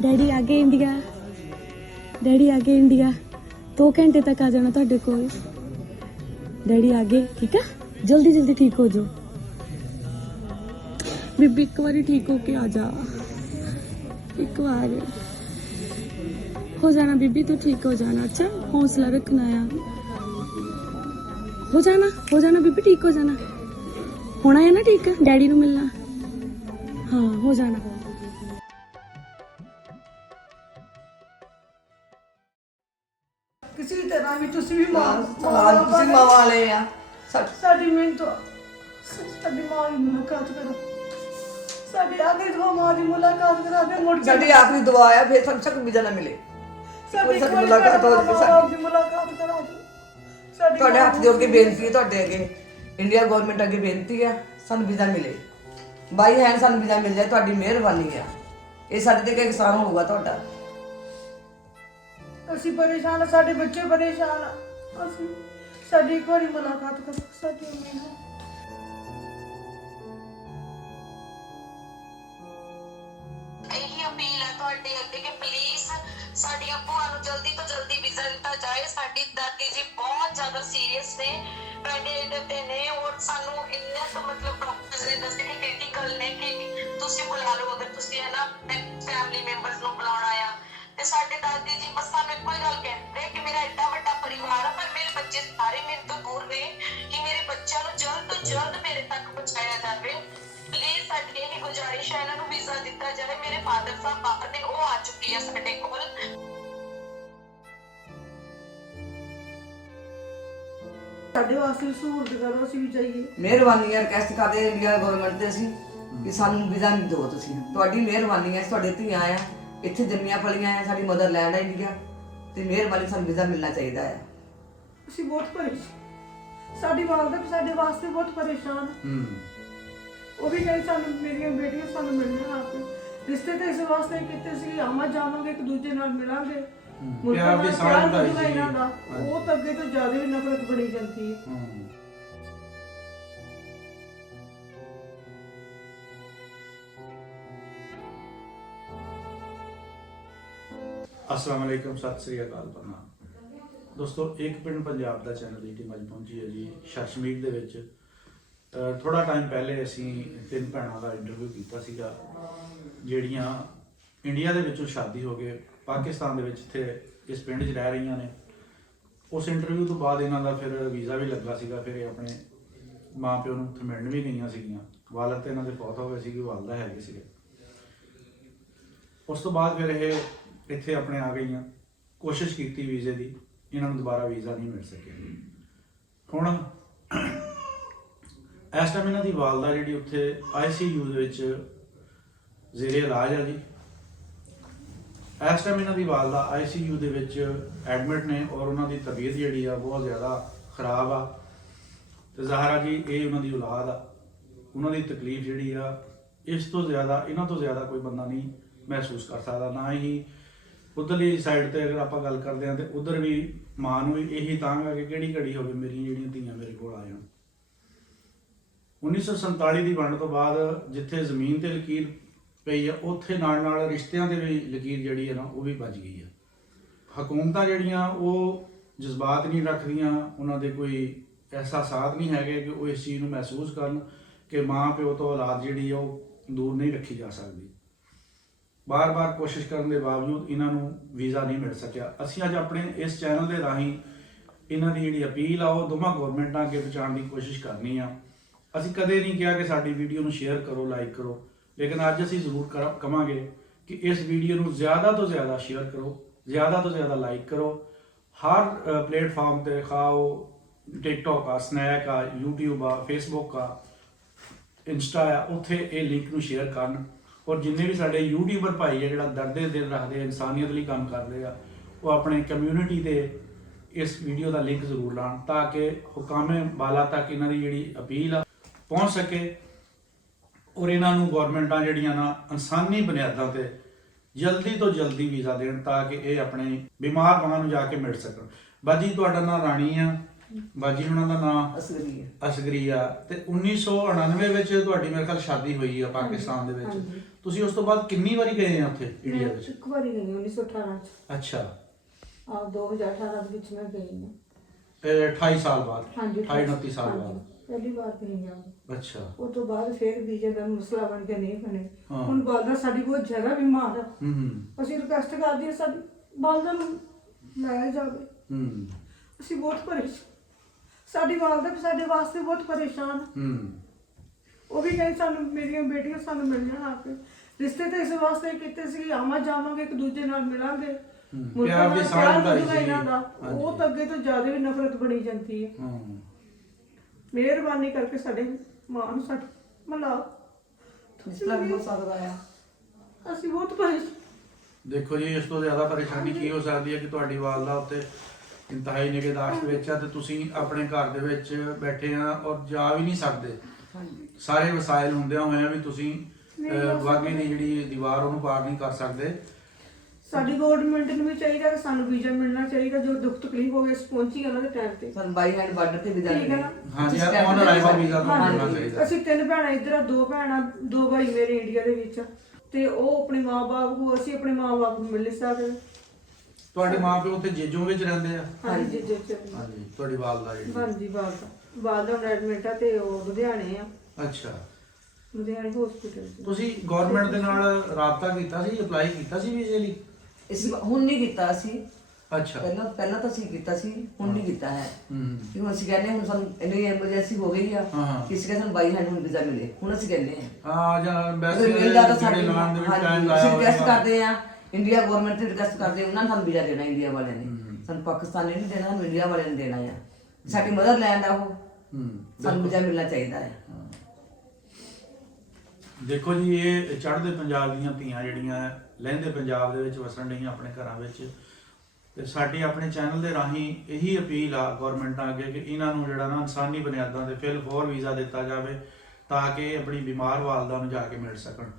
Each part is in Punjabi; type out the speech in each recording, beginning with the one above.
डैडी आ गए इंडिया, डैडी आ गए इंडिया। 2 घंटे तक आ जाना तुहाडे कोल। डैडी आ गए, ठीक है, जल्दी जल्दी ठीक हो जाओ। बीबी एक बार ठीक होके आ जा, एक बार हो जाना बीबी, तू ठीक हो जाना। अच्छा हौसला रखना है, हो जाना बीबी, ठीक हो जाना। होना है ना ठीक, डैडी नू मिलना, हाँ हो जाना। किसी तरह भी तुसी भी मां ਤੁਸੀਂ ਮਾਂ ਵਾਲੇ ਆ साडी मिहनत साडी मां की मुलाकात करो, साडी आखिरी दुआ मां की मुलाकात करा दे। मुड़ ਸਾਡੀ ਆਖਰੀ ਦੁਆ ਆ ਫਿਰ ਸਾਨੂੰ ਸ਼ੱਕ ਵੀਜ਼ਾ ਨਾ ਮਿਲੇ। साडी साडी मुलाकात हो जाए, साडी। मुलाकात करा दो। साडी ਤੁਹਾਡੇ ਹੱਥ ਜੋੜ ਕੇ ਬੇਨਤੀ ਹੈ, ਤੁਹਾਡੇ ਅੱਗੇ ਇੰਡੀਆ ਗਵਰਨਮੈਂਟ ਅੱਗੇ ਬੇਨਤੀ ਹੈ, ਸਾਨੂੰ ਵੀਜ਼ਾ ਮਿਲੇ ਬਾਈ ਹੈਂਡ, ਸਾਨੂੰ ਵੀਜ਼ਾ ਮਿਲ ਜਾਏ, ਤੁਹਾਡੀ ਮਿਹਰਬਾਨੀ ਹੈ। ਇਹ ਸਾਡੇ ਤੇ ਇੱਕ ਕਿਸਾਨ ਹੋਊਗਾ ਤੁਹਾਡਾ। ਅਸੀਂ ਪਰੇਸ਼ਾਨ ਆ, ਸਾਡੇ ਬੱਚੇ ਪਰੇਸ਼ਾਨ ਆ, ਅਸੀਂ ਸਾਡੀ ਇੱਕ ਵਾਰੀ ਮੁਲਾਕਾਤ ਕਰੋ, ਸਾਡੀ ਉਮੀਦ ਹੈ। ਇਹੀ ਅਪੀਲ ਹੈ ਤੁਹਾਡੇ ਅੱਗੇ ਕਿ ਪਲੀਜ਼ ਸਾਡੀਆਂ ਭੂਆ ਨੂੰ ਜਲਦੀ ਤੋਂ ਜਲਦੀ ਵੀਜ਼ਾ ਦਿੱਤਾ ਜਾਏ। ਸਾਡੀ ਦਾਦੀ ਜੀ ਬਹੁਤ ਜ਼ਿਆਦਾ ਸੀਰੀਅਸ ਨੇ, ਵੈਂਟੀਲੇਟਰ ਤੇ ਨੇ, ਔਰ ਸਾਨੂੰ ਇੰਨਾ ਕੁ ਮਤਲਬ ਡਾਕਟਰਸ ਨੇ ਦੱਸਿਆ ਕਿ ਕ੍ਰਿਟੀਕਲ ਨੇ, ਕਿ ਤੁਸੀਂ ਬੁਲਾ ਲਓ ਅਗਰ ਤੁਸੀਂ ਹੈ ਨਾ ਫੈਮਿਲੀ ਮੈਂਬਰਸ ਨੂੰ ਬੁਲਾਉਣਾ ਆ। ਤੇ ਸਾਡੇ ਦਾਦੀ ਜੀ ਬਸ ਸਾਨੂੰ ਇੱਕੋ ਹੀ ਗੱਲ ਕਹਿੰਦੇ ਕਿ ਮੇਰਾ ਐਡਾ ਵੱਡਾ ਪਰਿਵਾਰ ਆ, ਪਰ ਮੇਰੇ ਬੱਚੇ ਸਾਰੇ ਮੇਰੇ ਤੋਂ ਦੂਰ ਨੇ, ਕਿ ਮੇਰੇ ਬੱਚਿਆਂ ਨੂੰ ਜਲਦ ਤੋਂ ਜਲਦ ਮੇਰੇ ਤੱਕ ਪਹੁੰਚਾਇਆ ਜਾਵੇ। ਪਲੀਜ਼ ਸਾਡੀ ਇਹ ਗੁਜ਼ਾਰਿਸ਼ ਹੈ, ਇਹਨਾਂ ਨੂੰ ਵੀਜ਼ਾ ਦਿੱਤਾ ਜਾਵੇ। ਮੇਰੇ ਫਾਦਰ ਸਾਹਿਬ ਬਾਹਰ ਨੇ, ਉਹ ਆ ਚੁੱਕੇ ਆ ਸਾਡੇ ਕੋਲ। ਸਾਡੇ ਵਾਸਤੇ ਸਹੂਲਤ ਕਰੋ, ਅਸੀਂ ਵੀ ਜਾਈਏ। ਮਿਹਰਬਾਨੀ ਹੈ, ਰਿਕਵੈਸਟ ਕਰਦੇ ਇੰਡੀਆ ਗਵਰਨਮੈਂਟ ਤੇ ਅਸੀਂ ਕਿ ਸਾਨੂੰ ਵੀਜ਼ਾ ਨਹੀਂ ਦਿਓ ਤੁਸੀਂ। ਤੁਹਾਡੀ ਮਿਹਰਬਾਨੀ ਹੈ, ਤੁਹਾਡੇ ਧੀਆਂ ਆ ਇੱਥੇ ਜੰਮੀਆਂ ਪਲੀਆਂ ਆ, ਸਾਡੀ ਮਦਰ ਲੈਂਡ ਹੈ ਇੰਡੀਆ, ਤੇ ਮਿਹਰਬਾਨੀ ਸਾਨੂੰ ਵੀਜ਼ਾ ਮਿਲਣਾ ਚਾਹੀਦਾ ਹੈ। ਅਸੀਂ ਬਹੁਤ ਪਰੇਸ਼ਾਨ, ਸਾਡੀ ਵਾਲਦਾ ਸਾਡੇ ਵਾਸਤੇ ਬਹੁਤ ਪਰੇਸ਼ਾਨ ਹੈ। ਉਹ ਵੀ ਕਹਿੰਦੇ ਸਾਨੂੰ, ਮੇਰੀਆਂ ਬੇਟੀਆਂ ਸਾਨੂੰ ਮਿਲਣਾ ਆਪ ਰਿਸ਼ਤੇ ਤੇ ਇਸ ਵਾਸਤੇ ਕੀਤੇ ਸੀ, ਆਵਾਂ ਜਾਵਾਂਗੇ, ਇੱਕ ਦੂਜੇ ਨਾਲ ਮਿਲਾਂਗੇ, ਪਿਆਰ ਦੀ ਸਾਂਝ ਵਧਾਈ ਸੀ। ਇਹਨਾਂ ਦਾ ਉਹ ਤਾਂ ਅੱਗੇ ਤੋਂ ਜ਼ਿਆਦਾ ਵੀ ਨਫ਼ਰਤ ਬਣੀ ਜਾਂਦੀ ਹੈ। अस्सलाम वालेकुम, सत श्री अकाल प्रणाम दोस्तों। एक पिंड पंजाब ਦਾ ਚੈਨਲ ਦੀ ਟੀਮ ਅੱਜ ਪਹੁੰਚੀ ਹੈ ਜੀ ਸ਼ਰਸ਼ਮੀਰ ਦੇ ਵਿੱਚ। ਥੋੜਾ ਟਾਈਮ ਪਹਿਲੇ ਅਸੀਂ 3 ਭੈਣਾਂ ਦਾ ਇੰਟਰਵਿਊ ਕੀਤਾ ਸੀਗਾ ਜਿਹੜੀਆਂ ਇੰਡੀਆ ਦੇ ਵਿੱਚੋਂ ਸ਼ਾਦੀ ਹੋ ਕੇ ਪਾਕਿਸਤਾਨ ਦੇ ਵਿੱਚ ਇੱਥੇ ਇਸ ਪਿੰਡ 'ਚ ਰਹਿ ਰਹੀਆਂ ਨੇ। ਉਸ ਇੰਟਰਵਿਊ ਤੋਂ ਬਾਅਦ ਇਹਨਾਂ ਦਾ ਫਿਰ ਵੀਜ਼ਾ ਵੀ ਲੱਗਾ ਸੀਗਾ, ਫਿਰ ਇਹ ਆਪਣੇ ਮਾਂ ਪਿਓ ਨੂੰ ਉੱਥੇ ਮਿਲਣ ਵੀ ਗਈਆਂ ਸੀਗੀਆਂ। ਵਾਲਦ ਤੇ ਇਹਨਾਂ ਦੇ ਫੌਤ ਹੋ ਗਏ ਸੀਗੇ, ਵਾਲਦਾ ਹੈਗੇ ਸੀਗੇ। ਉਸ ਤੋਂ ਬਾਅਦ ਫਿਰ ਇਹ ਇੱਥੇ ਆਪਣੇ ਆ ਗਈਆਂ, ਕੋਸ਼ਿਸ਼ ਕੀਤੀ ਵੀਜ਼ੇ ਦੀ, ਇਹਨਾਂ ਨੂੰ ਦੁਬਾਰਾ ਵੀਜ਼ਾ ਨਹੀਂ ਮਿਲ ਸਕਿਆ। ਹੁਣ ਇਸ ਟਾਈਮ ਇਹਨਾਂ ਦੀ ਵਾਲਦਾ ਜਿਹੜੀ ਉੱਥੇ ICU ਦੇ ਵਿੱਚ ਜ਼ੇਰੇ ਇਲਾਜ ਆ ਜੀ। ਇਸ ਟਾਈਮ ਇਹਨਾਂ ਦੀ ਵਾਲਦਾ ICU ਦੇ ਵਿੱਚ ਐਡਮਿਟ ਨੇ, ਔਰ ਉਹਨਾਂ ਦੀ ਤਬੀਅਤ ਜਿਹੜੀ ਆ ਬਹੁਤ ਜ਼ਿਆਦਾ ਖਰਾਬ ਆ। ਤੇ ਜ਼ਾਹਰਾ ਜੀ ਇਹ ਉਹਨਾਂ ਦੀ ਔਲਾਦ ਆ, ਉਹਨਾਂ ਦੀ ਤਕਲੀਫ ਜਿਹੜੀ ਆ ਇਸ ਤੋਂ ਜ਼ਿਆਦਾ, ਇਹਨਾਂ ਤੋਂ ਜ਼ਿਆਦਾ ਕੋਈ ਬੰਦਾ ਨਹੀਂ ਮਹਿਸੂਸ ਕਰ ਸਕਦਾ। ਨਾ ਹੀ ਉਧਰਲੀ ਸਾਈਡ ਤੇ ਅਗਰ ਆਪਾਂ ਗੱਲ ਕਰਦੇ ਹਾਂ ਤੇ ਉਧਰ ਵੀ ਮਾਂ ਨੂੰ ਵੀ ਇਹੀ ਤਾਂਘ ਆ ਕਿ ਕਿਹੜੀ ਘੜੀ ਹੋਵੇ ਮੇਰੀਆਂ ਜਿਹੜੀਆਂ ਧੀਆਂ ਮੇਰੇ ਕੋਲ ਆ ਜਾਣ। 1947 ਦੀ ਵੰਡ ਤੋਂ ਬਾਅਦ ਜਿੱਥੇ ਜ਼ਮੀਨ ਤੇ ਲਕੀਰ ਪਈ ਆ, ਉੱਥੇ ਨਾਲ ਨਾਲ ਰਿਸ਼ਤਿਆਂ ਦੇ ਵੀ ਲਕੀਰ ਜਿਹੜੀ ਹੈ ਨਾ ਉਹ ਵੀ ਵੱਜ ਗਈ ਆ। ਹਕੂਮਤਾਂ ਜਿਹੜੀਆਂ ਉਹ ਜਜ਼ਬਾਤ ਨਹੀਂ ਰੱਖਦੀਆਂ, ਉਹਨਾਂ ਦੇ ਕੋਈ ਅਹਿਸਾਸਾਤ ਨਹੀਂ ਹੈਗੇ ਕਿ ਉਹ ਇਸ ਚੀਜ਼ ਨੂੰ ਮਹਿਸੂਸ ਕਰਨ ਕਿ ਮਾਂ ਪਿਓ ਤੋਂ ਔਲਾਦ ਜਿਹੜੀ ਆ ਉਹ ਦੂਰ ਨਹੀਂ ਰੱਖੀ ਜਾ ਸਕਦੀ। ਬਾਰ-ਬਾਰ ਕੋਸ਼ਿਸ਼ ਕਰਨ ਦੇ ਬਾਵਜੂਦ ਇਹਨਾਂ ਨੂੰ ਵੀਜ਼ਾ ਨਹੀਂ ਮਿਲ ਸਕਿਆ। ਅਸੀਂ ਅੱਜ ਆਪਣੇ ਇਸ ਚੈਨਲ ਦੇ ਰਾਹੀਂ ਇਹਨਾਂ ਦੀ ਜਿਹੜੀ ਅਪੀਲ ਆ ਉਹ ਦੋਵਾਂ ਗਵਰਨਮੈਂਟਾਂ ਅੱਗੇ ਪਹੁੰਚਾਉਣ ਦੀ ਕੋਸ਼ਿਸ਼ ਕਰਨੀ ਆ। ਅਸੀਂ ਕਦੇ ਨਹੀਂ ਕਿਹਾ ਕਿ ਸਾਡੀ ਵੀਡੀਓ ਨੂੰ ਸ਼ੇਅਰ ਕਰੋ, ਲਾਈਕ ਕਰੋ, ਲੇਕਿਨ ਅੱਜ ਅਸੀਂ ਜ਼ਰੂਰ ਕਵਾਂਗੇ ਕਿ ਇਸ ਵੀਡੀਓ ਨੂੰ ਜ਼ਿਆਦਾ ਤੋਂ ਜ਼ਿਆਦਾ ਸ਼ੇਅਰ ਕਰੋ, ਜ਼ਿਆਦਾ ਤੋਂ ਜ਼ਿਆਦਾ ਲਾਈਕ ਕਰੋ। ਹਰ ਪਲੇਟਫਾਰਮ ਤੇ ਖਾਓ, ਟਿਕਟੌਕ ਆ, ਸਨੈਕ ਆ, YouTube ਆ, ਫੇਸਬੁੱਕ ਆ, ਇੰਸਟਾ ਆ, ਉੱਥੇ ਇਹ ਲਿੰਕ ਨੂੰ ਸ਼ੇਅਰ ਕਰਨ। ਔਰ ਜਿੰਨੇ ਵੀ ਸਾਡੇ ਯੂਟਿਊਬਰ ਭਾਈ ਆ ਜਿਹੜਾ ਦਰਦੇ ਦਿਲ ਰੱਖਦੇ ਆ, ਇਨਸਾਨੀਅਤ ਲਈ ਕੰਮ ਕਰਦੇ ਆ, ਉਹ ਆਪਣੇ ਕਮਿਊਨਿਟੀ ਦੇ ਇਸ ਵੀਡੀਓ ਦਾ ਲਿੰਕ ਜ਼ਰੂਰ ਲਾਣ ਤਾਂ ਕਿ ਹੁਕਾਮੇ ਬਾਲਾ ਤੱਕ ਇਹਨਾਂ ਦੀ ਜਿਹੜੀ ਅਪੀਲ ਆ ਪਹੁੰਚ ਸਕੇ, ਔਰ ਇਹਨਾਂ ਨੂੰ ਗੌਰਮੈਂਟਾਂ ਜਿਹੜੀਆਂ ਨਾ ਇਨਸਾਨੀ ਬੁਨਿਆਦਾਂ ਤੇ ਜਲਦੀ ਤੋਂ ਜਲਦੀ ਵੀਜ਼ਾ ਦੇਣ ਤਾਂ ਕਿ ਇਹ ਆਪਣੇ ਬਿਮਾਰ ਮਾਂ ਨੂੰ ਜਾ ਕੇ ਮਿਲ ਸਕਣ। ਬਾਜੀ ਤੁਹਾਡਾ ਨਾਂ ਰਾਣੀ ਆ, ਬਾਜੀ ਉਹਨਾਂ ਦਾ ਨਾਮ ਅਸਗਰੀ ਹੈ। ਅਸਗਰੀਆ। ਤੇ 1999 ਵਿੱਚ ਤੁਹਾਡੀ ਮੇਰੇ ਖਿਆਲ ਸ਼ਾਦੀ ਹੋਈ ਆ ਪਾਕਿਸਤਾਨ ਦੇ ਵਿੱਚ। ਹਾਂਜੀ। ਤੁਸੀਂ ਉਸ ਤੋਂ ਬਾਅਦ ਕਿੰਨੀ ਵਾਰੀ ਗਏ ਆ ਉੱਥੇ ਇੰਡੀਆ ਮੈਂ ਵਿੱਚ? ਇੱਕ ਵਾਰੀ ਗਈ 1918 ਚ। ਅੱਛਾ। 2018 ਦੇ ਵਿੱਚ ਮੈਂ ਗਈ ਹਾਂ। 28 ਸਾਲ ਬਾਅਦ? ਹਾਂਜੀ 28 29 ਸਾਲ ਹਾਂਜੀ, ਬਾਅਦ। ਪਹਿਲੀ ਵਾਰ ਗਈ ਹਾਂ। ਅੱਛਾ। ਉਹ ਤੋਂ ਬਾਅਦ ਫਿਰ ਵੀਜ਼ੇ ਦਾ ਮਸਲਾ ਬਣ ਕੇ ਨਹੀਂ ਬਣੇ। ਹਾਂ। ਹੁਣ ਬਾਲਦਾ ਸਾਡੀ ਬਹੁਤ ਜ਼ਿਆਦਾ ਬਿਮਾਰ ਆ। ਹੂੰ ਅਸੀਂ ਰਿਕਵੈਸਟ ਕਰਦੇ ਹਾਂ ਸਾਡੀ ਬਾਲਦਾ ਨੂੰ ਲੈ ਜਾਵੇ। ਹੂੰ ਅਸੀਂ ਬਹੁਤ ਪਰੇਸ਼ਾਨ, ਸਾਡੀ ਵਾਲਦਾ ਸਾਡੇ ਵਾਸਤੇ ਬਹੁਤ ਪਰੇਸ਼ਾਨ ਆ। ਹੂੰ ਉਹ ਵੀ ਕਹਿੰਦੇ ਸਾਨੂੰ ਮੇਰੀਆਂ ਬੇਟੀਆਂ ਸਾਨੂੰ ਮਿਲ ਜਾਣ ਆ ਕੇ। ਰਿਸ਼ਤੇ ਤਾਂ ਇਸ ਵਾਸਤੇ ਕੀਤੇ ਸੀ ਆਵਾਂ ਜਾਵਾਂਗੇ, ਇੱਕ ਦੂਜੇ ਨਾਲ ਮਿਲਾਂਗੇ, ਮੁਲਕਾਂ ਪਿਆਰ ਦੀ ਨਾਲ ਸਾਂਝ ਪਿਆਰ ਵਧਾਈ ਵਧੂਗਾ ਇਹਨਾਂ ਸੀ। ਦਾ। ਹਾਂਜੀ। ਉਹ ਤਾਂ ਅੱਗੇ ਤੋਂ ਜ਼ਿਆਦਾ ਵੀ ਨਫ਼ਰਤ ਬਣੀ ਜਾਂਦੀ ਹੈ। ਹੂੰ। ਮਿਹਰਬਾਨੀ ਕਰਕੇ ਸਾਡੇ ਮਾਂ ਨੂੰ ਸਾਡੀ ਮਿਲਾਓ। ਮਸਲਾ ਵੀ ਹੋ ਸਕਦਾ ਆ। ਅਸੀਂ ਬਹੁਤ ਪਰੇਸ਼ਾਨ। ਦੇਖੋ ਜੀ, ਇਸ ਤੋਂ ਜ਼ਿਆਦਾ ਪਰੇਸ਼ਾਨੀ ਕੀ ਹੋ ਸਕਦੀ ਹੈ ਕਿ ਤੁਹਾਡੀ ਵਾਲਦਾ ਉੱਤੇ ਇੰਤਹਾਈ ਨਿਗਹਦਾਸ਼ਤ ਵਿੱਚ ਆ ਤੇ ਤੁਸੀਂ ਆਪਣੇ ਘਰ ਦੇ ਵਿੱਚ ਬੈਠੇ ਆ ਔਰ ਜਾ ਵੀ ਨਹੀਂ ਸਕਦੇ। ਹਾਂਜੀ। ਸਾਰੇ ਵਸਾਇਲ ਹੁੰਦਿਆਂ ਹੋਇਆਂ ਵੀ ਤੁਸੀਂ ਵਾਗੇ ਦੀ ਜਿਹੜੀ ਦੀਵਾਰ ਉਹਨੂੰ ਪਾਰ ਨਹੀਂ ਕਰ ਸਕਦੇ। ਸਾਡੀ ਗਵਰਨਮੈਂਟ ਨੂੰ ਵੀ ਚਾਹੀਦਾ ਕਿ ਸਾਨੂੰ ਵੀਜ਼ਾ ਮਿਲਣਾ ਚਾਹੀਦਾ। ਜੋ ਦੁੱਖ ਤਕਲੀਫ ਹੋਵੇ ਪਹੁੰਚੀ ਉਹਨਾਂ ਦੇ ਟਾਈਮ ਤੇ। ਸਾਨੂੰ ਬਾਈ ਹੈਂਡ ਬਾਰਡਰ ਤੇ ਵੀਜ਼ਾ ਠੀਕ ਹੈ ਮਿਲੇ। ਨਾ? ਹਾਂਜੀ, ਜਿਸ time ਔਨ ਤੇ ਅਰਾਈਵਲ ਵੀਜ਼ਾ ਤੁਹਾਨੂੰ ਹਾਂਜੀ। ਮਿਲਣਾ ਚਾਹੀਦਾ। ਅਸੀਂ 3 ਭੈਣਾਂ ਇੱਧਰ ਆ, 2 ਭੈਣਾਂ, 2 ਭਾਈ ਮੇਰੇ ਇੰਡੀਆ ਦੇ ਵਿੱਚ। ਤੇ ਉਹ ਆਪਣੇ ਮਾਂ-ਬਾਪ ਨੂੰ, ਅਸੀਂ ਆਪਣੇ ਮਾਂ-ਬਾਪ ਨੂੰ ਮਿਲ ਨਹੀਂ ਸਕਦੇ। ਤੁਹਾਡੇ ਮਾਪਿਓ ਉੱਥੇ ਜੇਜੋਂ ਵਿੱਚ ਰਹਿੰਦੇ ਆ? ਹਾਂਜੀ ਜੀ ਹਾਂਜੀ, ਤੁਹਾਡੀ ਵਾਲਦਾ ਜਿਹੜੀ? ਹਾਂਜੀ ਬਾਲਦਾ ਹੁਣ ਐਡਮਿਟ ਆ ਤੇ ਉਹ ਲੁਧਿਆਣੇ ਆ, ਅੱਛਾ। ਲੁਧਿਆਣੇ ਹਸਪੀਟਲ 'ਚ। ਤੁਸੀਂ ਗਵਰਨਮੈਂਟ ਦੇ ਨਾਲ ਰਾਬਤਾ ਕੀਤਾ ਸੀ, ਅਪਲਾਈ ਕੀਤਾ ਸੀ ਵੀਜ਼ੇ ਲਈ? ਇਸ ਹੁਣ ਨਹੀਂ ਕੀਤਾ ਅਸੀਂ। ਅੱਛਾ। ਪਹਿਲਾਂ ਤਾਂ ਅਸੀਂ ਕੀਤਾ ਸੀ, ਹੁਣ ਨਹੀਂ ਕੀਤਾ ਹੈ। ਹੂੰ ਕਿਉਂ ਅਸੀਂ ਕਹਿੰਦੇ ਹੁਣ ਸਾਨੂੰ ਇੰਨੀ ਐਮਰਜੈਂਸੀ ਹੋ ਗਈ ਆ, ਹਾਂ। ਕਿਸੇ ਕਹਿੰਦੇ ਸਾਨੂੰ ਬਾਈ ਹੈਂਡ ਹੁਣ ਵੀਜ਼ਾ ਮਿਲੇ। ਹੁਣ ਅਸੀਂ ਕਹਿੰਦੇ ਆ ਹਾਂ, ਜਾਂ ਅਗਰ ਐਮਬੈਸੀ ਮਿਲ ਜਾਂਦਾ ਜਿਹੜੇ ਸਾਡੇ ਲਾਉਣ ਦੇ ਵਿੱਚ ਟਾਈਮ ਹਾਂਜੀ, ਲਾਇਆ ਅਸੀਂ ਰਿਕਵੈਸਟ ਹੋਵੇਗਾ। ਕਰਦੇ ਆ ਇੰਡੀਆ ਗਵਰਨਮੈਂਟ ਤੇ ਰਿਕਵੈਸਟ ਕਰਦੇ, ਉਹਨਾਂ ਨੇ ਸਾਨੂੰ ਵੀਜ਼ਾ ਦੇਣਾ ਇੰਡੀਆ ਵਾਲਿਆਂ ਨੇ। ਹੂੰ। ਸਾਨੂੰ ਪਾਕਿਸਤਾਨ ਨੇ ਨਹੀਂ ਦੇਣਾ, ਸਾਨੂੰ ਇੰਡੀਆ ਵਾਲਿਆਂ ਨੇ ਦੇਣਾ ਆ। ਸਾਡੀ ਮਦਰਲੈਂਡ ਆ ਉਹ, ਹੂੰ। ਸਾਨੂੰ ਵੀਜ਼ਾ ਮਿਲਣਾ ਚਾਹੀਦਾ ਆ। ਦੇਖੋ ਜੀ, ਇਹ ਚੜ੍ਹਦੇ ਪੰਜਾਬ ਦੀਆਂ ਧੀਆਂ ਜਿਹੜੀਆਂ ਲਹਿੰਦੇ ਪੰਜਾਬ ਦੇ ਵਿੱਚ ਵਸਣ ਰਹੀਆਂ ਆਪਣੇ ਘਰਾਂ ਵਿੱਚ, ਤੇ ਸਾਡੀ ਆਪਣੇ ਚੈਨਲ ਦੇ ਰਾਹੀਂ ਇਹੀ ਅਪੀਲ ਆ ਗਵਰਨਮੈਂਟਾਂ ਅੱਗੇ ਕਿ ਇਹਨਾਂ ਨੂੰ ਜਿਹੜਾ ਨਾ ਇਨਸਾਨੀ ਬੁਨਿਆਦਾਂ ਤੇ ਫਿਲ ਫੋਰ ਵੀਜ਼ਾ ਦਿੱਤਾ ਜਾਵੇ ਤਾਂ ਕਿ ਆਪਣੀ ਬਿਮਾਰ ਵਾਲਦਾ ਨੂੰ ਜਾ ਕੇ ਮਿਲ ਸਕਣ।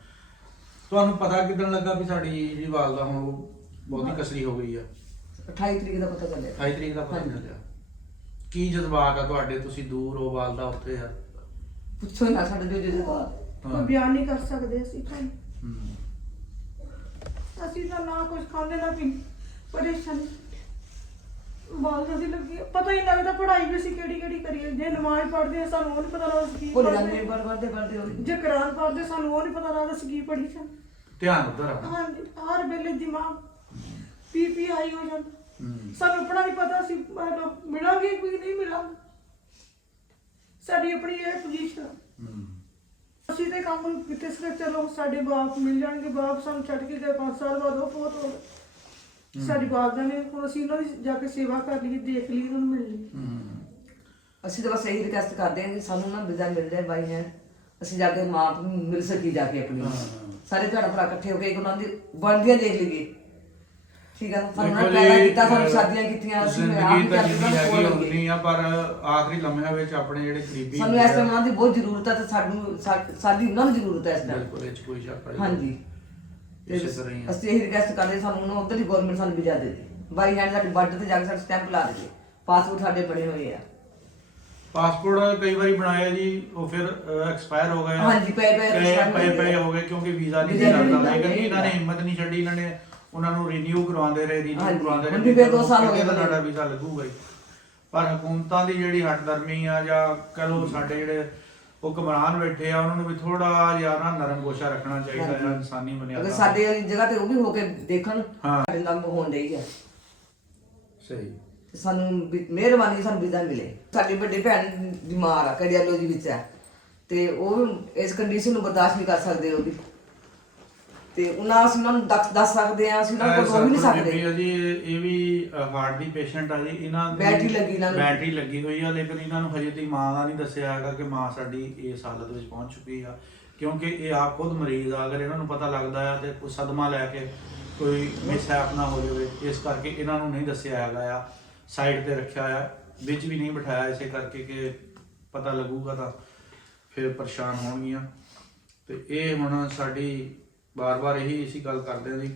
ਤੁਹਾਨੂੰ ਪਤਾ ਕਿੱਦਣ ਲੱਗਾ ਵੀ ਸਾਡੀ ਜਿਹੜੀ ਵਾਲਦਾ ਹੁਣ ਉਹ ਬਹੁਤੀ ਕਸਰੀ ਹੋ ਗਈ ਆ? 28 ਤਰੀਕ ਦਾ ਪਤਾ ਚੱਲਿਆ। 28 ਤਰੀਕ ਦਾ ਪਤਾ ਹਾਂਜੀ। ਚੱਲਿਆ। ਕੀ ਜਜ਼ਬਾਤ ਆ ਤੁਹਾਡੇ? ਤੁਸੀਂ ਦੂਰ ਹੋ, ਵਾਲਦਾ ਉੱਥੇ ਆ। ਪੁੱਛੋ ਨਾ ਸਾਡੇ ਜੋ ਜਜ਼ਬਾਤ। ਕੋਈ ਬਿਆਨ ਨਹੀਂ ਕਰ ਸਕਦੇ ਅਸੀਂ ਤਾਂ। ਹੂੰ। ਅਸੀਂ ਤਾਂ ਨਾ ਕੁਝ ਖਾਂਦੇ ਨਾ ਪੀਂਦੇ, ਪਰੇਸ਼ਾਨੀ ਬਾਲਦਾ ਦੀ ਲੱਗੀ ਆ। ਪਤਾ ਹੀ ਨਹੀਂ ਲੱਗਦਾ ਪੜ੍ਹਾਈ ਵੀ ਅਸੀਂ ਕਿਹੜੀ ਕਰੀਏ। ਜੇ ਨਮਾਜ਼ ਪੜ੍ਹਦੇ ਆ ਸਾਨੂੰ ਉਹ ਨਹੀਂ ਪਤਾ ਲੱਗਦਾ ਅਸੀਂ ਕੀ ਭੁੱਲ ਪੜ੍ਹਦੇ ਜਾਂਦੇ ਆ। ਪੜ੍ਹਦੇ ਹੋ। ਜੇ ਕੁਰਾਨ ਪੜ੍ਹਦੇ ਸਾਨੂੰ ਉਹ ਨਹੀਂ ਪਤਾ ਲੱਗਦਾ ਅਸੀਂ ਕੀ ਪੜ੍ਹੀ ਜਾਂ। ਧਿਆਨ ਉੱਧਰ ਆ। ਹਾਂਜੀ, ਹਰ ਵੇਲੇ ਦਿਮਾਗ ਪੀ ਆਈ ਹੋ ਜਾਂਦਾ। ਹੂੰ। ਸਾਨੂੰ ਆਪਣਾ ਨਹੀਂ ਪਤਾ ਅਸੀਂ ਮਿਲਾਂਗੇ ਕੋਈ ਨਹੀਂ ਮਿਲਾਂਗੇ। ਸਾਡੀ ਆਪਣੀ ਇਹ ਪੋਜੀਸ਼ਨ। ਹੂੰ। ਅਸੀਂ ਤੇ ਕੰਮ ਕਿਤੇ ਸੀ ਚਲੋ ਸਾਡੇ ਬਾਪ ਮਿਲ ਜਾਣਗੇ। ਬਾਪ ਸਾਨੂੰ ਛੱਡ ਕੇ ਗਏ 5 ਸਾਲ ਬਾਅਦ, ਉਹ ਬਹੁਤ ਹੋ ਗਏ। ਸਾਡੀ ਬਾਪ ਦਾ ਨੇ ਹੁਣ ਅਸੀਂ ਉਹਨਾਂ ਦੀ ਜਾ ਕੇ ਸੇਵਾ ਕਰ ਲਈ, ਦੇਖ ਲਈ, ਉਹਨਾਂ ਨੂੰ ਮਿਲ ਲਈ। ਹੂੰ। ਅਸੀਂ ਤਾਂ ਬਸ ਇਹੀ ਰਿਕਵੈਸਟ ਕਰਦੇ ਹਾਂ ਕਿ ਸਾਨੂੰ ਨਾ ਵੀਜ਼ਾ ਮਿਲ ਜਾਏ ਬਾਈ ਹੈਂਡ, ਅਸੀਂ ਜਾ ਕੇ ਮਾਂ ਨੂੰ ਮਿਲ ਸਕੀ ਜਾ ਕੇ ਆਪਣੀ। ਸਾਰੇ ਭੈਣ ਭਰਾ ਇਕੱਠੇ ਹੋ ਕੇ ਇੱਕ ਉਹਨਾਂ ਦੀ ਬਣਦੀਆਂ ਦੇਖ ਲਈਏ। ਠੀਕ ਆ ਨਾ? ਸਾਨੂੰ ਨਾ ਦੇਖੋ ਪਿਆਰ ਜੀ, ਕੀਤਾ, ਸਾਨੂੰ ਸ਼ਾਦੀਆਂ ਕੀਤੀਆਂ, ਅਸੀਂ ਆਪ ਜ਼ਿੰਦਗੀ ਹੀ ਤਾਂ ਕਰਦੇ ਜਿੰਨੀ ਹਾਂ, ਹੈਗੀ ਕੋਲ ਉਨੀ ਲੱਗੇ। ਆ, ਪਰ ਆਖਰੀ ਲਮਹਿਆਂ ਵਿੱਚ ਆਪਣੇ ਜਿਹੜੇ ਕਰੀਬੀ ਸਾਨੂੰ ਇਸ ਟਾਈਮ ਉਹਨਾਂ ਦੀ ਬਹੁਤ ਜ਼ਰੂਰਤ ਹੈ ਤੇ ਸਾਡੀ ਉਹਨਾਂ ਨੂੰ ਜ਼ਰੂਰਤ ਹੈ ਇਸ ਟਾਈਮ। ਬਿਲਕੁਲ, ਇਹ 'ਚ ਕੋਈ ਸ਼ੱਕ ਨਹੀਂ। ਹਾਂਜੀ। ਤੇ ਇਸੇ ਤਰ੍ਹਾਂ ਹੀ ਆ। ਅਸੀਂ ਇਹੀ ਰਿਕਵੈਸਟ ਕਰਦੇ ਸਾਨੂੰ ਉਹਨਾਂ ਉਧਰ ਦੀ ਗਵਰਨਮੈਂਟ ਸਾਨੂੰ ਵੀਜ਼ਾ ਦੇ ਦੇ। ਬਾਈ ਹੈਂਡ ਸਾਡੇ ਬਾਰਡਰ ਤੇ ਜਾ ਕੇ ਸਾਡਾ ਸਟੈਂਪ ਲਾ ਦੇ। ਪਾਸਪੋਰਟ ਸਾਡੇ ਬਣੇ ਹੋਏ ਆ। ਪਾਸਪੋਰਟ ਕਈ ਵਾਰੀ ਬਣਾਇਆ ਜੀ, ਉਹ ਫਿਰ ਐਕਸਪਾਇਰ ਹੋ ਗਏ। ਹਾਂਜੀ, ਪਏ ਹੋ ਗਏ ਕਿਉਂਕਿ ਵੀਜ਼ਾ ਨਹੀਂ ਵੀਜ਼ਾ ਨਹੀਂ ਲੱਗਦਾ। ਮਿਲਦਾ। ਲੇਕਿਨ ਇਹਨਾਂ ਨੇ ਹਿੰਮਤ ਨਹੀਂ ਛੱਡੀ, ਇਹਨਾਂ ਨੇ ਉਹਨਾਂ ਨੂੰ ਰੀਨਿਊ ਕਰਵਾਉਂਦੇ ਰਹੇ ਹਾਂਜੀ, ਹੁਣ ਵੀ ਫਿਰ 2 ਸਾਲ ਹੋ ਗਏ ਤਾਂ ਸਾਡਾ ਵੀਜ਼ਾ ਲੱਗੂਗਾ ਹੀ। ਪਰ ਹਕੂਮਤਾਂ ਦੀ ਜਿਹੜੀ ਹੱਟਦਰਮੀ ਆ, ਜਾਂ ਕਹ ਲਓ ਸਾਡੇ ਜਿਹੜੇ ਹੁਕਮਰਾਨ ਬੈਠੇ ਆ, ਉਹਨਾਂ ਨੂੰ ਵੀ ਥੋੜਾ ਜਿਹਾ ਨਾ ਨਰਮ ਗੋਸ਼ਾ ਰੱਖਣਾ ਚਾਹੀਦਾ ਹੈ ਇਨਸਾਨੀ ਅਗਰ ਬੁਨਿਆਦਾਂ। ਸਾਡੇ ਜਗ੍ਹਾ ਤੇ ਉਹ ਵੀ ਹੋ ਕੇ ਦੇਖਣ ਹਾਂ। ਸਾਡੇ ਨਾਲ ਹੋਣ ਡਈ ਹੈ। ਸਹੀ। ਸਾਨੂੰ ਮਿਹਰਬਾਨੀ ਸਾਨੂੰ ਵੀਜ਼ਾ ਮਿਲੇ। ਸਾਡੀ ਵੱਡੀ ਭੈਣ ਬਿਮਾਰ ਆ, ਕੈਡੀਆਲੋਜੀ ਵਿੱਚ ਹੈ, ਤੇ ਉਹ ਇਸ ਕੰਡੀਸ਼ਨ ਨੂੰ ਬਰਦਾਸ਼ਤ ਨਹੀਂ ਕਰ ਸਕਦੇ ਉਹਦੀ। ਤੇ ਅਸੀਂ ਉਹਨਾਂ ਨੂੰ ਦੱਸ ਸਕਦੇ ਆ, ਅਸੀਂ ਉਹਨਾਂ ਕੋਲ ਰੋ ਵੀ ਨਹੀਂ ਸਕਦੇ। ਜੀ ਇਹ ਵੀ ਹਾਰਟ ਦੀ ਪੇਸ਼ੈਂਟ ਆ ਜੀ। ਇਹਨਾਂ ਦੀ ਬੈਟਰੀ ਲੱਗੀ ਇਹਨਾਂ ਨੂੰ। ਬੈਟਰੀ ਲੱਗੀ ਹੋਈ ਆ, ਲੇਕਿਨ ਇਹਨਾਂ ਨੂੰ ਹਜੇ ਤੱਕ ਮਾਂ ਦਾ ਨਹੀਂ ਦੱਸਿਆ ਹੈਗਾ ਕਿ ਮਾਂ ਸਾਡੀ ਇਸ ਹਾਲਤ ਵਿੱਚ ਪਹੁੰਚ ਚੁੱਕੀ ਆ, ਕਿਉਂਕਿ ਇਹ ਆਪ ਖੁਦ ਮਰੀਜ਼ ਆ। ਅਗਰ ਇਹਨਾਂ ਨੂੰ ਪਤਾ ਲੱਗਦਾ ਆ ਤੇ ਕੋਈ ਸਦਮਾ ਲੈ ਕੇ ਕੋਈ ਮਿਸਹੈਪ ਨਾ ਹੋ ਜਾਵੇ, ਇਸ ਕਰਕੇ ਇਹਨਾਂ ਨੂੰ ਨਹੀਂ ਦੱਸਿਆ ਹੈਗਾ ਆ। ਸਾਈਡ ਤੇ ਰੱਖਿਆ ਆ, ਵਿੱਚ ਵੀ ਨਹੀਂ ਬਿਠਾਇਆ, ਇਸੇ ਕਰਕੇ ਕਿ ਪਤਾ ਲੱਗੂਗਾ ਤਾਂ ਫਿਰ ਪਰੇਸ਼ਾਨ ਹੋਣਗੀਆਂ। ਤੇ ਇਹ ਹੁਣ ਸਾਡੀ ਬਾਰ-ਬਾਰ ਇਹੀ ਅਸੀਂ ਗੱਲ ਕਰਦੇ ਹਾਂ ਜੀ,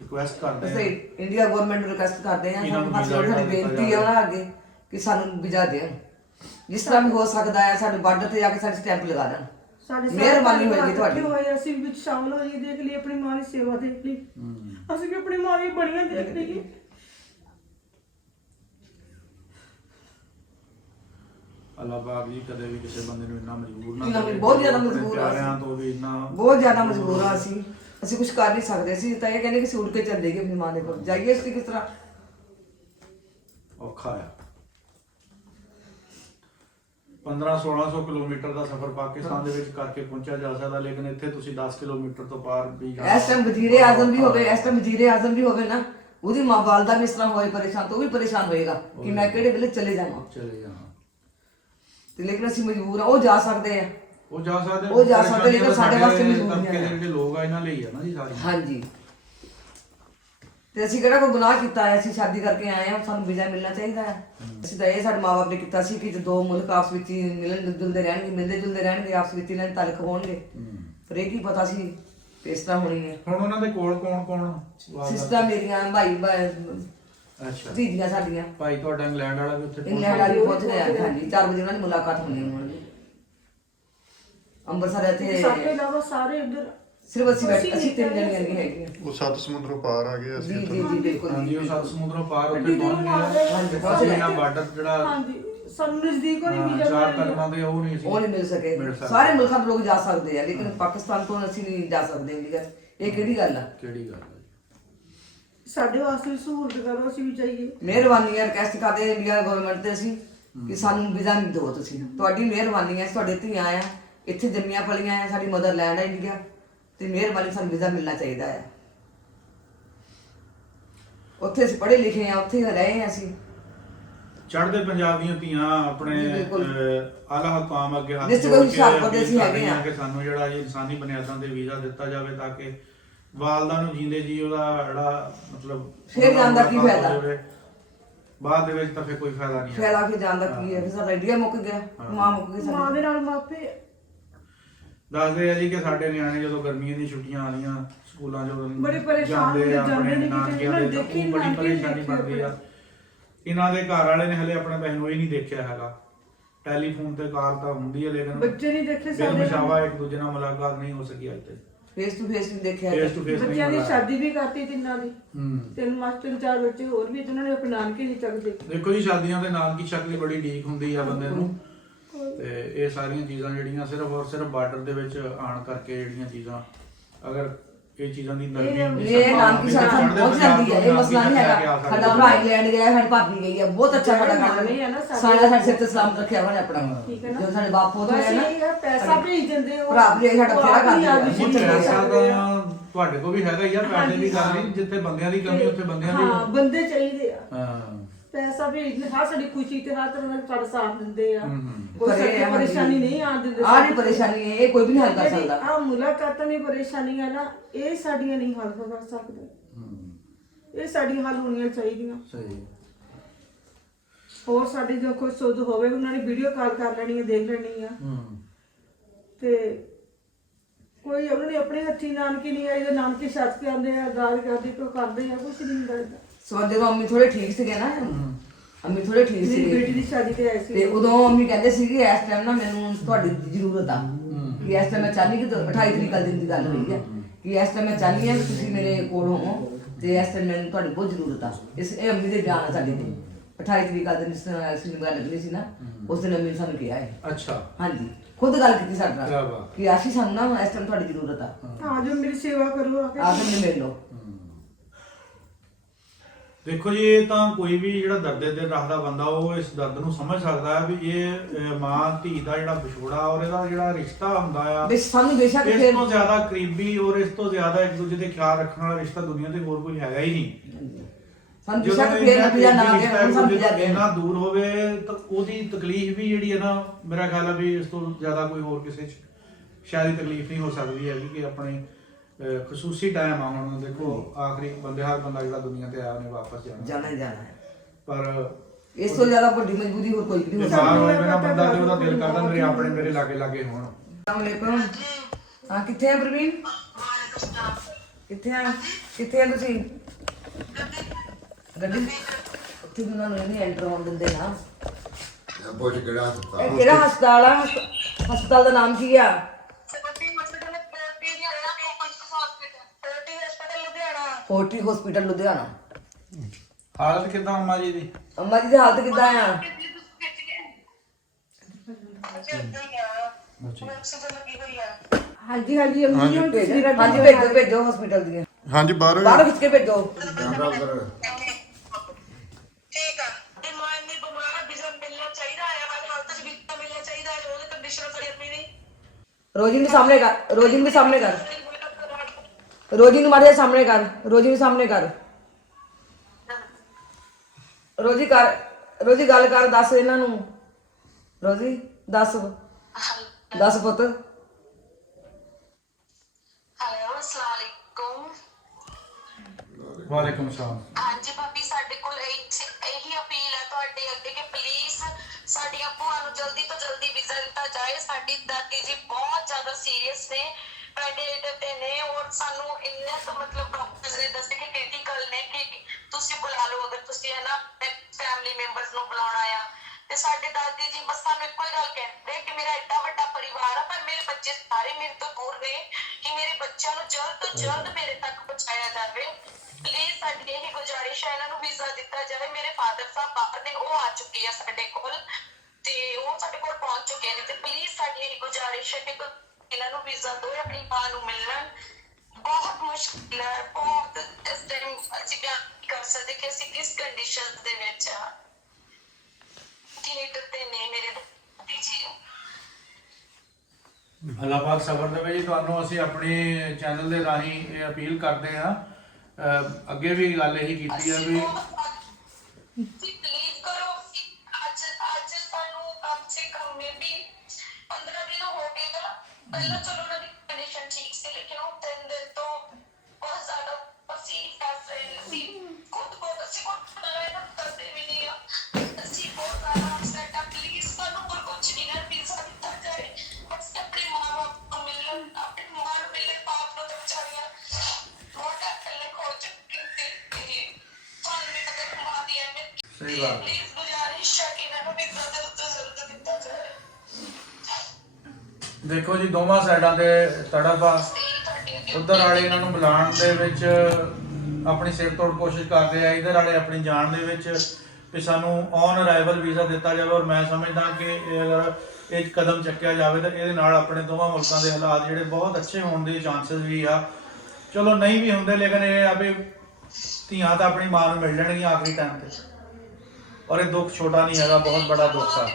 ਰਿਕੁਐਸਟ ਕਰਦੇ ਅਸੀਂ ਹਾਂ ਇੰਡੀਆ ਗਵਰਨਮੈਂਟ ਨੂੰ ਰਿਕਵੈਸਟ ਕਰਦੇ ਆ, ਇਹਨਾਂ ਨੂੰ ਸਾਡੀ ਬੇਨਤੀ ਹੈ ਉਹਨਾਂ ਅੱਗੇ ਕਿ ਸਾਨੂੰ ਵੀਜ਼ਾ ਦੇਣ, ਜਿਸ ਤਰ੍ਹਾਂ ਵੀ ਹੋ ਸਕਦਾ ਹੈ ਸਾਡੇ ਬਾਰਡਰ ਤੇ ਜਾ ਕੇ ਸਾਡੇ ਸਟੈਂਪ ਲਗਾ ਦੇਣ। ਸਾਡੇ ਮਿਹਰਬਾਨੀ ਹੋਏਗੀ ਤੁਹਾਡੀ। ਹੋਏ ਅਸੀਂ ਵੀ ਵਿੱਚ ਸ਼ਾਮਲ ਹੋ ਜੀ, ਦੇਖ ਲਈ ਆਪਣੀ ਮਾਂ ਦੀ ਸੇਵਾ ਦੇਖ ਲਈ, ਅਸੀਂ ਵੀ ਆਪਣੀ ਮਾਂ ਦੀ ਬਣੀਆਂ ਦੇਖ ਲਈਏ। ਅੱਲਾਹ ਪਾਕ ਜੀ ਕਦੇ ਵੀ ਕਿਸੇ ਬੰਦੇ ਨੂੰ ਇੰਨਾ ਮਜਬੂਰ ਨਾ ਇੰਨਾ ਕਰੇ। ਬਹੁਤ ਜ਼ਿਆਦਾ ਮਜਬੂਰ ਆ ਪਿਆਰਿਆਂ ਤੋਂ ਵੀ ਇੰਨਾ ਬਹੁਤ ਜ਼ਿਆਦਾ ਮਜਬੂਰ ਆ ਅਸੀਂ ਕੁਝ ਕਰ ਨਹੀਂ ਸਕਦੇ ਸੀ, ਤਾਂ ਇਹ ਕਹਿੰਦੇ ਕਿ ਅਸੀਂ ਉੱਡ ਕੇ ਚੱਲ ਜਾਈਏ ਆਪਣੀ ਮਾਂ ਦੇ ਕੋਲ, ਜਾਈਏ ਅਸੀਂ ਕਿਸ ਤਰ੍ਹਾਂ। ਔਖਾ ਆ। 1500-1600 ਕਿਲੋਮੀਟਰ ਦਾ ਸਫ਼ਰ ਪਾਕਿਸਤਾਨ ਦੇ ਵਿੱਚ ਕਰਕੇ ਪਹੁੰਚਿਆ ਜਾ ਸਕਦਾ, ਲੇਕਿਨ ਇੱਥੇ ਤੁਸੀਂ 10 ਕਿਲੋਮੀਟਰ ਤੋਂ ਪਾਰ ਵੀ ਇਸ ਟਾਈਮ ਵਜ਼ੀਰੇ ਆਜ਼ਮ ਵੀ ਹੋਵੇ, ਇਸ ਟਾਈਮ ਵਜ਼ੀਰੇ ਆਜ਼ਮ ਵੀ ਹੋਵੇ ਨਾ, ਉਹਦੀ ਮਾਂ ਵਾਲਦਾ ਵੀ ਇਸ ਤਰ੍ਹਾਂ ਹੋਏ ਪਰੇਸ਼ਾਨ, ਤਾਂ ਉਹ ਵੀ ਪਰੇਸ਼ਾਨ ਹੋਏਗਾ ਕਿ ਮੈਂ ਕਿਹੜੇ ਵੇਲੇ ਚਲੇ ਜਾਵਾਂ। ਚਲੇ ਜਾਣਾ। ਤੇ ਲੇਕਿਨ ਅਸੀਂ ਮਜਬੂਰ ਆ, ਉਹ ਜਾ ਸਕਦੇ ਆ, ਉਹ ਜਾ ਸਕਦੇ, ਉਹ ਜਾ ਸਕਦੇ, ਲੇਕਿਨ ਸਾਡੇ ਵਾਸਤੇ ਮਜਬੂਰ ਤਬਕੇ ਨਹੀਂ ਦੇ ਹੈ। ਜਿਹੜੇ ਲੋਕ ਆ ਇਹਨਾਂ ਲਈ ਆ ਨਾ ਜੀ ਸਾਰੀ। ਹਾਂਜੀ, ਤੇ ਅਸੀਂ ਕਿਹੜਾ ਕੋਈ ਗੁਨਾਹ ਕੀਤਾ ਹੈ, ਅਸੀਂ ਸ਼ਾਦੀ ਕਰਕੇ ਆਏ ਹਾਂ, ਸਾਨੂੰ ਵੀਜ਼ਾ ਮਿਲਣਾ ਚਾਹੀਦਾ ਹੈ। ਅਸੀਂ ਤਾਂ ਇਹ ਸਾਡੇ ਮਾਪੇ ਨੇ ਕੀਤਾ ਸੀ ਕਿ ਜੇ ਦੋ ਮੁਲਕ ਆਪਸ ਵਿੱਚ ਹੀ ਮਿਲਣ ਜੁਲਦੇ ਰਹਿਣਗੇ, ਮਿਲਦੇ ਜੁਲਦੇ ਰਹਿਣਗੇ, ਆਪਸ ਵਿੱਚ ਇਹਨਾਂ ਦੇ ਤਾਲੁਕ ਹੋਣਗੇ। ਪਰ ਇਹ ਕੀ ਪਤਾ ਸੀ ਕਿ ਇਸ ਤਰ੍ਹਾਂ ਹੋਣੀ ਹੈ। ਹੁਣ ਉਹਨਾਂ ਦੇ ਕੋਲ ਕੌਣ ਸਿਸਟਰ ਮੇਰੀਆਂ ਭਾਈ ਅੱਛਾ ਧੀਆਂ ਸਾਡੀਆਂ, ਭਾਈ ਤੁਹਾਡਾ ਇੰਗਲੈਂਡ ਵਾਲਾ ਵੀ ਉੱਥੇ ਇੰਗਲੈਂਡ ਵਾਲੀ ਪਹੁੰਚ ਗਿਆ। ਹਾਂਜੀ 4 ਵਜੇ ਉਹਨਾਂ ਦੀ ਮੁਲਾਕਾਤ ਹੋਣੀ ਹੈ ਉਹਨਾਂ ਦੀ ਅੰਮ੍ਰਿਤਸਰ ਇੱਥੇ। ਸਾਡੇ ਇਲਾਵਾ ਸਾਰੇ ਇੱਧਰ ਸਿਰਫ ਅਸੀਂ ਬੈਠੇ, ਅਸੀਂ 3 ਜਣੀਆਂ ਹੈਗੀਆਂ। ਉਹ 7 ਸਮੁੰਦਰੋਂ ਪਾਰ ਆ ਗਏ ਜੀ ਅਸੀਂ। ਜੀ ਜੀ ਬਿਲਕੁਲ ਹਾਂਜੀ, ਉਹ ਸੱਤ ਸਮੁੰਦਰੋਂ ਪਾਰ ਉੱਤੇ ਗੱਡੀ ਪਹੁੰਚ ਤੋਂ ਗਏ। ਹਾਂਜੀ, ਪਹੁੰਚ ਗਏ। ਇਹਨਾਂ ਬਾਰਡਰ ਜਿਹੜਾ ਹਾਂਜੀ ਸਾਨੂੰ ਨਜ਼ਦੀਕ ਹੋਣੀ ਵੀਜ਼ਾ ਚਾਰ ਮਿਲ ਕਦਮਾਂ ਦੇ ਉਹ ਨਹੀਂ ਸੀ, ਉਹ ਨਹੀਂ ਮਿਲ ਸਕੇ। ਮਿਲ ਸਕਦਾ। ਸਾਰੇ ਮੁਲਕਾਂ ਦੇ ਲੋਕ ਜਾ ਸਕਦੇ ਆ, ਲੇਕਿਨ ਪਾਕਿਸਤਾਨ ਤੋਂ ਅਸੀਂ ਨਹੀਂ ਜਾ ਸਕਦੇ ਇੰਡੀਆ। ਇਹ ਕਿਹੜੀ ਗੱਲ ਆ? ਕਿਹੜੀ ਗੱਲ ਹੈ? ਸਾਡੇ ਵਾਸਤੇ ਵੀ ਸਹੂਲਤ ਕਰੋ, ਅਸੀਂ ਵੀ ਚਾਹੀਏ। ਮਿਹਰਬਾਨੀ ਹੈ, ਰਿਕਵੈਸਟ ਕਰਦੇ ਇੰਡੀਆ ਗਵਰਨਮੈਂਟ ਤੇ ਅਸੀਂ ਕਿ ਸਾਨੂੰ ਵੀਜ਼ਾ ਨਹੀਂ ਦਿਓ ਤੁਸੀਂ। ਤੁਹਾਡੀ ਮਿਹਰਬਾਨੀ ਹੈ, ਤੁਹਾਡੇ ਧੀਆਂ ਆ, ਇੱਥੇ ਜੰਮੀਆਂ ਪਲੀਆਂ ਆ, ਸਾਡੀ ਮਦਰ ਲੈਂਡ ਹੈ ਇੰਡੀਆ, ਤੇ ਮਿਹਰਬਾਨੀ ਸਾਨੂੰ ਵੀਜ਼ਾ ਮਿਲਣਾ ਚਾਹੀਦਾ ਹੈ। ਉੱਥੇ ਅਸੀਂ ਪੜ੍ਹੇ ਲਿਖੇ ਆ, ਉੱਥੇ ਰਹੇ ਆ ਅਸੀਂ। ਚੜ੍ਹਦੇ ਪੰਜਾਬ ਦੀਆਂ ਧੀਆਂ ਆਪਣੇ ਜੀ, ਬਿਲਕੁਲ। ਆਲਾ ਹਕਾਮ ਅੱਗੇ ਹੱਥ ਜਿਸ ਜੋੜ ਕੋਈ ਕੇ ਹੁਸ਼ਿਆਰਪੁਰ ਦੇ ਅਸੀਂ ਅਪੀਲ ਹੈਗੇ ਆ ਕਿ ਸਾਨੂੰ ਜਿਹੜਾ ਇਹ ਇਨਸਾਨੀ ਬੁਨਿਆਦਾਂ ਤੇ ਵੀਜ਼ਾ ਦਿੱਤਾ ਜਾਵੇ ਤਾਂ ਕਿ ਵਾਲਦਾ ਨੂੰ ਜੀਂਦੇ ਜੀ ਉਹਦਾ ਜਿਹੜਾ ਮਤਲਬ ਫਿਰ ਜਾਣ ਦਾ ਕੀ ਫਾਇਦਾ? ਹੋ ਜਾਵੇ। ਬਾਅਦ ਦੇ ਵਿੱਚ ਤਾਂ ਫਿਰ ਕੋਈ ਫਾਇਦਾ ਨਹੀਂ ਹੈ। ਫੈਲਾ ਕੇ ਜਾਣ ਦਾ ਕੀ ਹੈ? ਫਿਰ ਸਾਡਾ ਇੰਡੀਆ ਮੁੱਕ ਗਿਆ, ਮਾਂ ਮੁੱਕ ਗਈ ਮਾਂ ਸਾਡੀ। ਦੇ ਨਾਲ ਮਾਪੇ ਦੱਸਦੇ ਆ ਜੀ ਕਿ ਸਾਡੇ ਨਿਆਣੇ ਜਦੋਂ ਗਰਮੀਆਂ ਦੀਆਂ ਛੁੱਟੀਆਂ ਆਉਂਦੀਆਂ ਸਕੂਲਾਂ ਚੋਂ ਬੜੇ ਪਰੇਸ਼ਾਨ ਹੁੰਦੇ, ਜਾਂਦੇ ਆਪਣੇ ਨੇ ਕਿਤੇ, ਨਾਨਕਿਆਂ ਇਹਨਾਂ ਦੇ, ਨੂੰ ਦੇਖੀ ਉਹ ਬੜੀ ਨਾਨਕੇ ਪਰੇਸ਼ਾਨੀ ਦੇਖੀ ਬਣਦੀ ਆ। ਇਹਨਾਂ ਦੇ ਘਰ ਵਾਲੇ ਨੇ ਹਲੇ ਆਪਣੇ ਬਹਿਨ ਨੂੰ ਹੀ ਨਹੀਂ ਦੇਖਿਆ ਹੈਗਾ। ਟੈਲੀਫੋਨ ਤੇ ਕਾਲ ਤਾਂ ਹੁੰਦੀ ਹੈ, ਲੇਕਿਨ ਬੱਚੇ ਨਹੀਂ ਦੇਖੇ ਬਿਨ ਸਾਡੇ। ਮਸ਼ਾਵਾ ਇੱਕ ਦੂਜੇ ਨਾਲ ਮੁਲਾਕਾਤ ਨਹੀਂ ਹੋ ਸਕੀ ਅੱਜ ਤੱਕ। ਫੇਸ ਟੂ ਫੇਸ ਨਹੀਂ ਦੇਖਿਆ। ਫੇਸ ਟੂ ਫੇਸ ਨਹੀਂ ਬੱਚਿਆਂ ਦੀ ਹੋਇਆ। ਸ਼ਾਦੀ ਵੀ ਕਰਤੀ ਤਿੰਨਾਂ ਦੀ। ਹੂੰ। 3 ਮਾਸਟਰ 4 ਬੱਚੇ ਹੋਰ ਵੀ ਉਹਨਾਂ ਨੇ ਆਪਣੇ ਨਾਨਕੇ ਨਹੀਂ ਚੱਕਦੇ। ਦੇਖੋ ਜੀ, ਸ਼ਾਦੀਆਂ ਦੇ ਨਾਲ ਕੀ ਸ਼ਕਲ ਬੜੀ ਡੀਕ ਹੁੰਦੀ ਆ ਬੰਦੇ ਨੂੰ, ਤੇ ਇਹ ਸਾਰੀਆਂ ਚੀਜ਼ਾਂ ਜਿਹੜੀਆਂ ਸਿਰਫ ਔਰ ਸਿਰਫ ਬਾਰਡਰ ਦੇ ਵਿੱਚ ਆਣ ਕਰਕੇ ਜਿਹੜੀਆਂ ਚੀਜ਼ਾਂ, ਅਗਰ ਇਹ ਚੀਜ਼ਾਂ ਦੀ ਨਰਮੀ ਹੁੰਦੀ, ਇਹ ਨਾਨਕੀ ਸ਼ਾਦੀ ਸਾਨੂੰ ਪਹੁੰਚ ਜਾਂਦੀ ਹੈ, ਇਹ ਮਸਲਾ ਨਹੀਂ ਹੈਗਾ। ਸਾਡਾ ਭਰਾ ਇੰਗਲੈਂਡ ਗਿਆ, ਸਾਡੀ ਭਾਬੀ ਗਈ ਹੈ, ਬਹੁਤ ਅੱਛਾ ਸਾਡਾ ਕੰਮ ਹੈ। ਸਾਡੇ ਸਿਰ ਤੇ ਸਲਾਮ ਰੱਖਿਆ ਹੋਇਆ ਆਪਣਾ। ਠੀਕ ਹੈ ਨਾ? ਜਦੋਂ ਸਾਡੇ ਬਾਪ ਹੋਏ ਬਸ ਨਾ, ਇਹ ਹੈ, ਪੈਸਾ ਭੇਜ ਦਿੰਦੇ ਹੋ। ਭਰਾ ਭਰਜਾਈ ਸਾਡਾ ਫੇਰਾ ਕਰ ਦਿੰਦੇ ਆ। ਨਹੀਂ, ਪੈਸਾ ਤਾਂ ਤੁਹਾਡੇ ਕੋਲ ਵੀ ਹੈਗਾ ਹੀ ਆ, ਪੈਸੇ ਦੀ ਗੱਲ ਨਹੀਂ। ਜਿੱਥੇ ਬੰਦਿਆਂ ਦੀ ਕਮੀ ਉੱਥੇ ਬੰਦਿਆਂ ਦੀ। ਹਾਂ, ਬੰਦੇ ਚਾਹੀਦੇ ਆ। ਹਾਂ। ਪੈਸਾ ਭੇਜਦੇ, ਹਰ ਸਾਡੀ ਖੁਸ਼ੀ ਤੇ ਹਰ ਤਰ੍ਹਾਂ ਦਾ ਸਾਡਾ ਸਾਥ ਦਿੰਦੇ ਆ। ਕੋਈ ਪਰ ਇਹ ਸਾਡੀ ਹੈ ਪਰੇਸ਼ਾਨੀ ਨਹੀਂ ਆਉਣ ਦਿੰਦੇ। ਆਹ ਨਹੀਂ ਪਰੇਸ਼ਾਨੀ ਹੈ, ਇਹ ਕੋਈ ਵੀ ਨਹੀਂ ਹੱਲ ਕਰ ਸਕਦਾ। ਆ ਮੁਲਾਕਾਤਾਂ ਦੀ ਪਰੇਸ਼ਾਨੀਆਂ ਨਾ, ਇਹ ਸਾਡੀਆਂ ਨਹੀਂ ਹੱਲ ਕਰ ਸਕਦੇ। ਇਹ ਸਾਡੀਆਂ ਹੱਲ ਹੋਣੀਆਂ ਚਾਹੀਦੀਆਂ। ਸਹੀ। ਹੋਰ ਸਾਡੀ ਜੋ ਕੋਈ ਸੁੱਧ ਹੋਵੇ, ਉਹਨਾਂ ਨੇ ਵੀਡੀਓ ਕਾਲ ਕਰ ਲੈਣੀ ਹੈ, ਦੇਖ ਲੈਣੀ ਆ। ਤੇ ਕੋਈ ਉਹਨਾਂ ਨੇ ਆਪਣੇ ਹੱਥੀ ਨਾਨਕੀ ਨਹੀਂ ਆਈ, ਨਾਨਕੀ ਛੱਤ ਕੇ ਆਉਂਦੇ ਆ, ਦਾਜ ਕਰਦੇ ਕੋ ਕਰਦੇ ਆ, ਕੁਛ ਨਹੀਂ ਹੁੰਦਾ ਏਦਾਂ। ਸੋ ਜਦੋਂ ਅੰਮੀ ਥੋੜੇ ਠੀਕ ਸੀਗੇ ਨਾ, ਅੰਮੀ ਥੋੜੇ ਠੀਕ ਮੇਰੀ ਬੇਟੀ ਸੀਗੇ, ਦੀ ਸ਼ਾਦੀ ਤੇ ਆਏ ਸੀ। ਤੇ ਉਦੋਂ ਅੰਮੀ ਕਹਿੰਦੇ ਸੀਗੇ ਇਸ ਟਾਈਮ ਨਾ ਮੈਨੂੰ ਤੁਹਾਡੀ ਜ਼ਰੂਰਤ ਆ, ਕਿ ਇਸ ਟਾਈਮ ਮੈਂ ਚਾਹਨੀ ਕਿ 28 ਤਰੀਕ ਵਾਲੇ ਦਿਨ ਦੀ ਗੱਲ ਹੋਈ ਹੈ, ਕਿ ਇਸ ਟਾਈਮ ਮੈਂ ਚਾਹਨੀ ਹਾਂ ਕਿ ਤੁਸੀਂ ਮੇਰੇ ਕੋਲ ਹੋ, ਤੇ ਇਸ ਟਾਈਮ ਮੈਨੂੰ ਤੁਹਾਡੀ ਬਹੁਤ ਜ਼ਰੂਰਤ ਆ। ਇਹ ਅੰਮੀ ਦੇ ਬਿਆਨ ਆ ਸਾਡੇ ਤੇ। 28 ਤਰੀਕ ਵਾਲੇ ਦਿਨ ਜਿਸ ਤਰ੍ਹਾਂ ਐਕਸੀਡੈਂਟ ਗੱਲ ਲੱਗਣੀ ਸੀ ਨਾ, ਉਸ ਦਿਨ ਅੰਮੀ ਨੇ ਸਾਨੂੰ ਕਿਹਾ ਹੈ। ਅੱਛਾ। ਹਾਂਜੀ, ਖੁਦ ਗੱਲ ਕੀਤੀ ਸਾਡੇ ਕਿਆ ਨਾਲ ਬਾਤ। ਕਿ ਆਸ਼ੀ ਸਾਨੂੰ ਨਾ ਇਸ ਟਾਈਮ ਤੁਹਾਡੀ ਜ਼ਰੂਰਤ ਆ, ਹਾਂ, ਜੋ ਮੇਰੀ ਸੇਵਾ ਕਰੋ ਆ ਕੇ। ਆ ਕੇ ਮੈਨੂੰ ਮਿਲ ਲਓ। ਦੇਖੋ ਜੀ, ਇਹ ਤਾਂ ਕੋਈ ਵੀ ਜਿਹੜਾ ਦਰਦੇ ਦਿਲ ਰੱਖਦਾ ਬੰਦਾ ਉਹ ਇਸ ਦਰਦ ਨੂੰ ਸਮਝ ਸਕਦਾ ਹੈ ਵੀ ਇਹ ਮਾਂ ਧੀ ਦਾ ਜਿਹੜਾ ਵਿਛੋੜਾ ਔਰ ਇਹਦਾ ਜਿਹੜਾ ਰਿਸ਼ਤਾ ਹੁੰਦਾ ਆ, ਵੀ ਸਾਨੂੰ ਬੇਸ਼ੱਕ ਇਸ ਫਿਰ ਤੋਂ ਜ਼ਿਆਦਾ ਕਰੀਬੀ ਔਰ ਇਸ ਤੋਂ ਜ਼ਿਆਦਾ ਇੱਕ ਦੂਜੇ ਦੇ ਖਿਆਲ ਰੱਖਣ ਵਾਲਾ ਰਿਸ਼ਤਾ ਦੁਨੀਆ ਤੇ ਹੋਰ ਕੋਈ ਹੈਗਾ ਹੀ ਨਹੀਂ। ਸਾਨੂੰ ਜਦੋਂ ਬੇਸ਼ੱਕ ਫਿਰ ਨਤੀਜਾ ਨਾ ਆਵੇ, ਰਿਸ਼ਤਾ ਸਾਨੂੰ ਇੱਕ ਵੀਜ਼ਾ ਦੂਜੇ ਦੇਣ। ਨਾਲ ਦੂਰ ਹੋਵੇ ਤਾਂ ਉਹਦੀ ਤਕਲੀਫ ਵੀ ਜਿਹੜੀ ਹੈ ਨਾ, ਮੇਰਾ ਖਿਆਲ ਹੈ ਵੀ ਇਸ ਤੋਂ ਜ਼ਿਆਦਾ ਕੋਈ ਹੋਰ ਕਿਸੇ 'ਚ ਸ਼ਾਇਦ ਹੀ ਤਕਲੀਫ ਨਹੀਂ ਹੋ ਸਕਦੀ ਹੈਗੀ ਕਿ ਆਪਣੇ ਖਸੂਸੀ ਟਾਈਮ ਆ। ਹੁਣ ਦੇਖੋ, ਆਖਰੀ ਬੰਦੇ ਹਰ ਬੰਦਾ ਜਿਹੜਾ ਦੁਨੀਆ ਤੇ ਆਇਆ ਉਹਨੇ ਵਾਪਸ ਜਾਣਾ ਜਾਣਾ ਹੈ। ਪਰ ਇਸ ਤੋਂ ਜ਼ਿਆਦਾ ਵੱਡੀ ਮਜਬੂਰੀ ਹੋਰ ਕੋਈ ਵੀ ਨਹੀਂ ਹੋ ਸਕਦੀ। ਬਾਹਰ ਹੋਏ ਮੇਰਾ ਬੰਦਾ ਤੇ ਉਹਦਾ ਦਿਲ ਕਰਦਾ ਮੇਰੇ ਆਪਣੇ ਮੇਰੇ ਲਾਗੇ ਹੋਣ। अस्सलामुअलैकुम। हाँ, किथे हैं प्रवीण? किथे हैं ਤੁਸੀਂ? ਗੱਡੀ ਉੱਥੇ ਵੀ ਉਹਨਾਂ ਨੂੰ ਨਹੀਂ ਐਂਟਰ ਹੋਣ ਦਿੰਦੇ ਨਾ। ਪੁੱਛ ਕਿਹੜਾ ਹਸਪਤਾਲ ਇਹ ਕਿਹੜਾ ਹਸਪਤਾਲ ਆ? ਹਸਪਤਾਲ ਦਾ ਨਾਮ ਕੀ ਆ? Forty hospital Ludhiana. ਹਾਲਤ ਕਿਦਾਂ ਅੰਮਾ ਜੀ ਦੀ? ਅੰਮਾ ਜੀ ਦੀ ਹਾਲਤ ਕਿੱਦਾਂ ਆ? ਹਾਂਜੀ ਹਾਂਜੀ ਅੰਮੀ ਹੁਣ ਤਸਵੀਰਾਂ ਹਾਂਜੀ ਭੇਜੋ ਭੇਜੋ ਹਸਪੀਟਲ ਦੀਆਂ, ਹਾਂਜੀ ਬਾਹਰੋਂ ਬਾਹਰੋਂ ਖਿੱਚ ਕੇ ਭੇਜੋ। ਕੈਮਰਾ ਉਧਰ ਠੀਕ ਆ ਤੇ ਮੈਂ ਇੰਨੀ ਬਿਮਾਰ ਵੀਜ਼ਾ ਮਿਲਣਾ ਚਾਹੀਦਾ ਹੈ ਵਾਲੀ ਹਾਲਤ ਚ ਵੀਜ਼ਾ ਮਿਲਣਾ ਚਾਹੀਦਾ ਹੈ ਉਹਦੀ ਕੰਡੀਸ਼ਨ ਸਾਡੀ ਆਪਣੀ ਨਹੀਂ ਰੋਜੀ ਨੂੰ ਸਾਹਮਣੇ ਕਰ, ਰੋਜੀ ਨੂੰ ਸਾਹਮਣੇ ਕਰ, ਰੋਜੀ ਨੂੰ ਮਾੜੇ ਸਾਹਮਣੇ ਕਰ, ਰੋਜੀ ਨੂੰ ਸਾਹਮਣੇ ਕਰ, ਰੋਜੀ ਕਰ, ਰੋਜੀ ਗੱਲ ਕਰ, ਦੱਸ ਇਹਨਾਂ ਨੂੰ, ਰੋਜੀ ਦੱਸ, ਦੱਸ ਪੁੱਤ। ਹੈਲੋ ਅਸਲਾਮ ਅਲੈਕੁਮ। ਵਾਲੇਕੁਮ ਸਲਾਮ। ਹਾਂਜੀ ਭਾਬੀ ਸਾਡੇ ਕੋਲ ਇਹੀ ਅਪੀਲ ਹੈ ਤੁਹਾਡੇ ਅੱਗੇ ਕਿ ਪਲੀਜ਼ ਸਾਡੀਆਂ ਭੂਆ ਨੂੰ ਜਲਦੀ ਤੋਂ ਜਲਦੀ ਵੀਜ਼ਾ ਦਿੱਤਾ ਜਾਏ। ਸਾਡੀ ਦਾਦੀ ਜੀ ਬਹੁਤ ਜ਼ਿਆਦਾ ਸੀਰੀਅਸ ਨੇ, ਵੈਂਟੀਲੇਟਰ ਤੇ ਨੇ ਔਰ ਸਾਨੂੰ ਇੰਨਾ ਕੁ ਮਤਲਬ ਡਾਕਟਰਸ ਨੇ ਦੱਸਿਆ ਕਿ ਕ੍ਰਿਟੀਕਲ ਨੇ ਕਿ ਤੁਸੀਂ ਬੁਲਾ ਲਓ ਅਗਰ ਤੁਸੀਂ ਹੈ ਨਾ ਫੈਮਿਲੀ ਮੈਂਬਰਸ ਨੂੰ ਬੁਲਾਉਣਾ ਆ। ਤੇ ਸਾਡੇ ਦਾਦੀ ਜੀ ਬਸ ਸਾਨੂੰ ਇੱਕੋ ਹੀ ਗੱਲ ਕਹਿੰਦੇ ਕਿ ਮੇਰਾ ਏਡਾ ਵੱਡਾ ਪਰਿਵਾਰ ਆ ਪਰ ਮੇਰੇ ਬੱਚੇ ਸਾਰੇ ਮੇਰੇ ਤੋਂ ਦੂਰ ਨੇ ਕਿ ਮੇਰੇ ਬੱਚਿਆਂ ਨੂੰ ਜਲਦ ਤੋਂ ਜਲਦ ਮੇਰੇ ਤੱਕ ਪਹੁੰਚਾਇਆ ਜਾਵੇ। ਪਲੀਜ਼ ਸਾਡੀ ਇਹ ਗੁਜ਼ਾਰਿਸ਼ ਹੈ ਇਹਨਾਂ ਨੂੰ ਵੀਜ਼ਾ ਦਿੱਤਾ ਜਾਵੇ। ਮੇਰੇ ਫਾਦਰ ਸਾਹਿਬ ਬਾਹਰ ਨੇ, ਉਹ ਆ ਚੁੱਕੇ ਆ ਸਾਡੇ ਕੋਲ ਤੇ ਉਹ ਸਾਡੇ ਕੋਲ ਪਹੁੰਚ ਚੁੱਕੇ ਨੇ ਤੇ ਪਲੀਜ਼ ਸਾਡੀ ਇਹ ਗੁਜ਼ਾਰਿਸ਼ ਹੈ ਕਿ ਇਹਨਾਂ ਨੂੰ ਵੀਜ਼ਾ ਦਿਓ, ਆਪਣੀ ਮਾਂ ਨੂੰ ਮਿਲਣ। ਬਹੁਤ ਮੁਸ਼ਕਿਲ ਹੈ, ਬਹੁਤ ਇਸ ਟਾਈਮ ਅਸੀਂ ਬਿਆਨ ਨਹੀਂ ਕਰ ਸਕਦੇ ਕਿ ਅਸੀਂ ਕਿਸ ਕੰਡੀਸ਼ਨ ਦੇ ਵਿੱਚ ਆ। ਥੀਏਟਰ ਤੇ ਨੇ ਮੇਰੇ ਦਾਦੀ ਜੀ। ਅੱਲਾਹ ਪਾਕ ਸਬਰ ਦੇਵੇ ਜੀ ਤੁਹਾਨੂੰ। ਅਸੀਂ ਆਪਣੇ ਚੈਨਲ ਦੇ ਰਾਹੀਂ ਇਹ ਅਪੀਲ ਕਰਦੇ ਹਾਂ, ਅੱਗੇ ਵੀ ਗੱਲ ਇਹੀ ਕੀਤੀ ਹੈ ਵੀ ਪਲੀਜ਼ ਕਰੋ। ਅੱਜ ਸਾਨੂੰ ਕਮ ਸੇ ਕਮ ਮੇਬੀ 15 ਦਿਨ ਹੋ ਗਏ ਨਾ। ਪਹਿਲਾਂ ਚਲੋ ਉਹਨਾਂ ਦੀ ਕੰਡੀਸ਼ਨ ਠੀਕ ਸੀ ਲੇਕਿਨ ਉਹ 3 ਦਿਨ ਤੋਂ ਬਹੁਤ ਜ਼ਿਆਦਾ ਅਸੀਂ ਫਸ ਰਹੇ ਸੀ। ਖੁਦ ਅਸੀਂ ਕਰਦੇ ਵੀ ਨਹੀਂ ਆ। ਅਸੀਂ ਬਹੁਤ ਜ਼ਿਆਦਾ ਅਪਸੈਟ ਆ। ਪਲੀਜ਼ ਸਾਨੂੰ ਪਰ ਕੁਝ ਨਹੀਂ ਨਾ ਵੀਜ਼ਾ ਦਿੱਤਾ ਜਾਏ। ਬਸ ਆਪਣੀ ਮਾਂ ਬਾਪ ਨੂੰ ਮਿਲਣ, ਆਪਣੀ ਮਾਂ ਨੂੰ ਮਿਲਣ, ਬਾਪ ਨੂੰ ਤਾਂ ਵਿਚਾਰੀਆਂ ਬਹੁਤ ਪਹਿਲੇ ਖੋ ਚੁੱਕੀ ਸੀ ਤੇ ਸਾਨੂੰ ਵੀ ਕਦੇ ਮਾਂ ਦੀ ਅਹਿਮੀਅਤ ਸਹੀ ਬਾਤ। ਪਲੀਜ਼ ਗੁਜ਼ਾਰਿਸ਼ ਹੈ ਕਿ ਇਹਨਾਂ ਨੂੰ ਵੀਜ਼ਾ ਦੇ ਉੱਤੇ ਜ਼ਰੂਰ ਦਿੱਤਾ ਜਾਏ। ਦੇਖੋ ਜੀ ਦੋਵਾਂ ਸਾਈਡਾਂ ਤੇ ਤੜਪ ਆ। ਉਧਰ ਵਾਲੇ ਇਹਨਾਂ ਨੂੰ ਬੁਲਾਉਣ ਦੇ ਵਿੱਚ ਆਪਣੀ ਸਿਰ ਤੋੜ ਕੋਸ਼ਿਸ਼ ਕਰਦੇ ਆ, ਇਧਰ ਵਾਲੇ ਆਪਣੀ ਜਾਣ ਦੇ ਵਿੱਚ ਕਿ ਸਾਨੂੰ ਔਨ ਅਰਾਈਵਲ ਵੀਜ਼ਾ ਦਿੱਤਾ ਜਾਵੇ। ਔਰ ਮੈਂ ਸਮਝਦਾ ਕਿ ਇਹ ਅਗਰ ਇਹ ਕਦਮ ਚੱਕਿਆ ਜਾਵੇ ਤਾਂ ਇਹਦੇ ਨਾਲ ਆਪਣੇ ਦੋਵਾਂ ਮੁਲਕਾਂ ਦੇ ਹਾਲਾਤ ਜਿਹੜੇ ਬਹੁਤ ਅੱਛੇ ਹੋਣ ਦੇ ਚਾਂਸਸ ਵੀ ਆ। ਚਲੋ ਨਹੀਂ ਵੀ ਹੁੰਦੇ ਲੇਕਿਨ ਇਹ ਆ ਵੀ ਧੀਆਂ ਤਾਂ ਆਪਣੀ ਮਾਂ ਨੂੰ ਮਿਲ ਜਾਣਗੀਆਂ ਆਖਰੀ ਟਾਈਮ ਤੇ। ਔਰ ਇਹ ਦੁੱਖ ਛੋਟਾ ਨਹੀਂ ਹੈਗਾ, ਬਹੁਤ ਬੜਾ ਦੁੱਖ ਆ।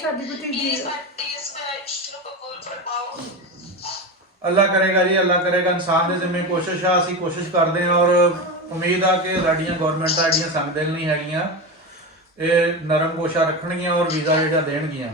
ਸਾਡੀ ਭਤੀਜੀ ਅੱਲਾ ਕਰੇਗਾ ਜੀ, ਅੱਲਾ ਕਰੇਗਾ। ਇਨਸਾਨ ਦੇ ਜ਼ਿੰਮੇ ਕੋਸ਼ਿਸ਼ ਆ, ਅਸੀਂ ਕੋਸ਼ਿਸ਼ ਕਰਦੇ ਹਾਂ ਔਰ ਉਮੀਦ ਆ ਕਿ ਸਾਡੀਆਂ ਗਵਰਨਮੈਂਟਾਂ ਜਿਹੜੀਆਂ ਸੰਗ ਦਿਲ ਨਹੀਂ ਹੈਗੀਆਂ, ਇਹ ਨਰਮ ਕੋਸ਼ਾ ਰੱਖਣਗੀਆਂ ਔਰ ਵੀਜ਼ਾ ਜਿਹੜਾ ਦੇਣਗੀਆਂ।